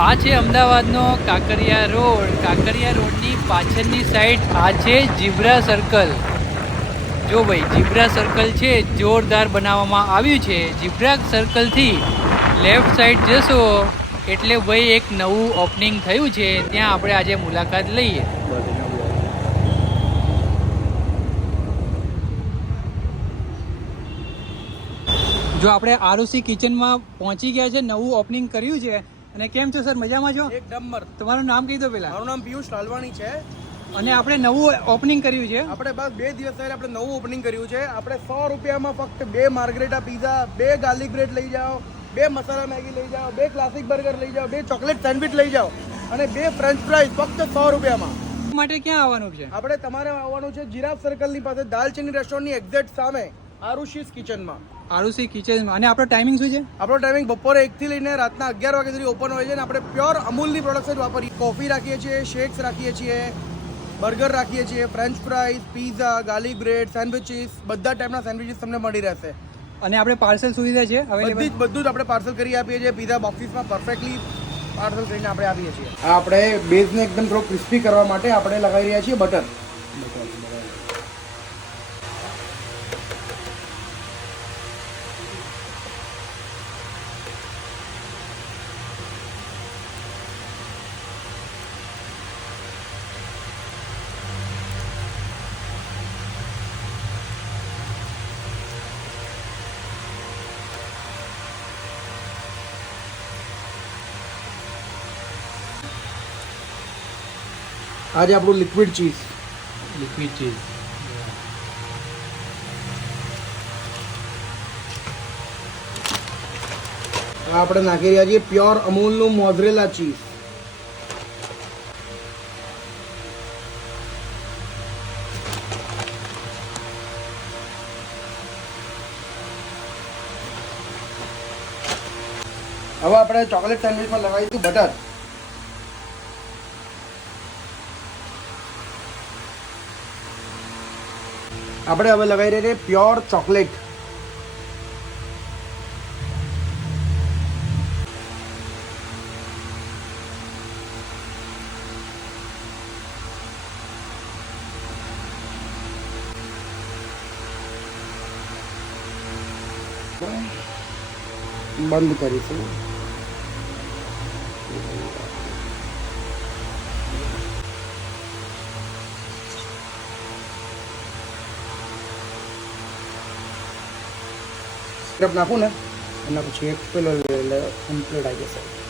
આ છે અમદાવાદનો કાંકરિયા રોડ. કાંકરિયા રોડની પાછળની સાઈડ આ છે જીબ્રા સર્કલ જો ભાઈ, જીબ્રા સર્કલ છે, જોરદાર બનાવવામાં આવ્યું છે. જીબ્રા સર્કલથી લેફ્ટ સાઈડ જશો એટલે ભાઈ એક નવું ઓપનિંગ થયું છે. ત્યાં આપણે આજે મુલાકાત લઈએ. જો આપણે આરુસી કિચનમાં પહોંચી ગયા છે, નવું ઓપનિંગ કર્યું છે અને કેમ છો સર? મજામાં છો? એક નંબર. તમારું નામ કહી દો પેલા મારું નામ પિયુષ લાલવાણી છે. અને આપણે નવું ઓપનિંગ કર્યું છે. આપણે બસ બે દિવસ પહેલા આપણે નવું ઓપનિંગ કર્યું છે. આપણે સો રૂપિયામાં ફક્ત બે માર્ગરેટા પીઝા બે ગાર્લિક બ્રેડ લઈ જાઓ બે મસાલા મેગી લઈ જાઓ બે ક્લાસિક બર્ગર લઈ જાઓ બે ચોકલેટ સેન્ડવિચ લઈ જાઓ અને બે ફ્રેન્ચ ફ્રાઈઝ ફક્ત સો રૂપિયામાં. માટે ક્યાં આવવાનું છે? આપણે તમારે આવવાનું છે જીરાફ સર્કલની પાસે દાલચીની રેસ્ટોરન્ટની એક્ઝેક્ટ સામે આરુષિસ કિચનમાં આરુસી કિચન અને આપણો ટાઈમિંગ શું છે? આપણો ટાઈમિંગ બપોરે એકથી લઈને રાતના અગિયાર વાગ્યા સુધી ઓપન હોય છે અને આપણે પ્યોર અમૂલની પ્રોડક્ટ્સ જ વાપરીએ. કોફી રાખીએ છીએ શેક્સ રાખીએ છીએ બર્ગર રાખીએ છીએ french fries pizza garlic bread sandwiches બધા ટાઈપના સેન્ડવિચીસ તમને મળી રહેશે. અને આપણે પાર્સલ સુવિધા છે બધી બધું જ આપણે પાર્સલ કરી આપીએ છીએ. પીઝા બોક્સીસમાં પરફેક્ટલી પાર્સલ કરીને આપણે આપીએ છીએ. આપણે બેઝને એકદમ થોડો ક્રિસ્પી કરવા માટે આપણે લગાવી રહ્યા છીએ બટર આજે આપણું લિક્વિડ ચીઝ લિક્વિડ ચીઝ આ આપણે નાખી રહ્યા છીએ પ્યોર અમૂલનું મોઝરેલા ચીઝ હવે આપણે ચોકલેટ સેન્ડવિચમાં લગાવીશું બટર આપણે હવે લગાવી રહ્યા છીએ પ્યોર ચોકલેટ. બંધ કરીશું. સિરપ નાખું ને એના પછી એક પેલો કમ્પ્લીટ આવી જશે.